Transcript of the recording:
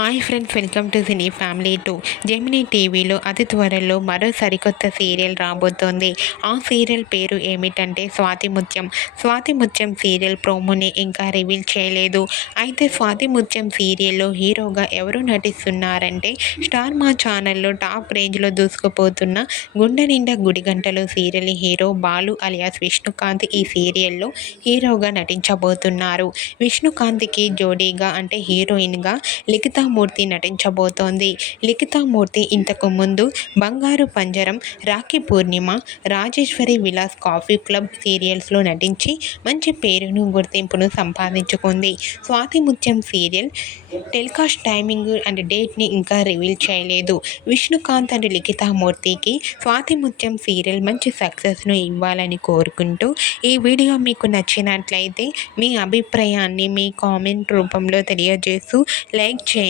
Hi friends welcome to cine family two Gemini టీవీలో అతి త్వరలో మరో సరికొత్త సీరియల్ రాబోతోంది. ఆ సీరియల్ పేరు ఏమిటంటే స్వాతి ముత్యం. స్వాతి ముత్యం సీరియల్ ప్రోమోని ఇంకా రివీల్ చేయలేదు. అయితే స్వాతి ముత్యం సీరియల్లో హీరోగా ఎవరు నటిస్తున్నారంటే స్టార్ మా ఛానల్లో టాప్ రేంజ్లో దూసుకుపోతున్న గుండె నిండా గుడిగంటలో serial hero Balu alias Vishnukanth ఈ సీరియల్లో హీరోగా నటించబోతున్నారు. విష్ణుకాంత్కి జోడీగా అంటే హీరోయిన్గా లిఖిత లిఖితామూర్తి నటించబోతోంది. లిఖితామూర్తి ఇంతకు ముందు బంగారు పంజరం రాఖీ పూర్ణిమ రాజేశ్వరి విలాస్ కాఫీ క్లబ్ సీరియల్స్లో నటించి మంచి పేరును గుర్తింపును సంపాదించుకుంది. Swathi Muthyam serial telecast timing and డేట్ని ఇంకా రివీల్ చేయలేదు. విష్ణుకాంత్ అండ్ లిఖితామూర్తికి స్వాతి ముత్యం సీరియల్ మంచి సక్సెస్ను ఇవ్వాలని కోరుకుంటూ ఈ వీడియో మీకు నచ్చినట్లయితే మీ అభిప్రాయాన్ని మీ కామెంట్ రూపంలో తెలియజేస్తూ లైక్ చేయండి.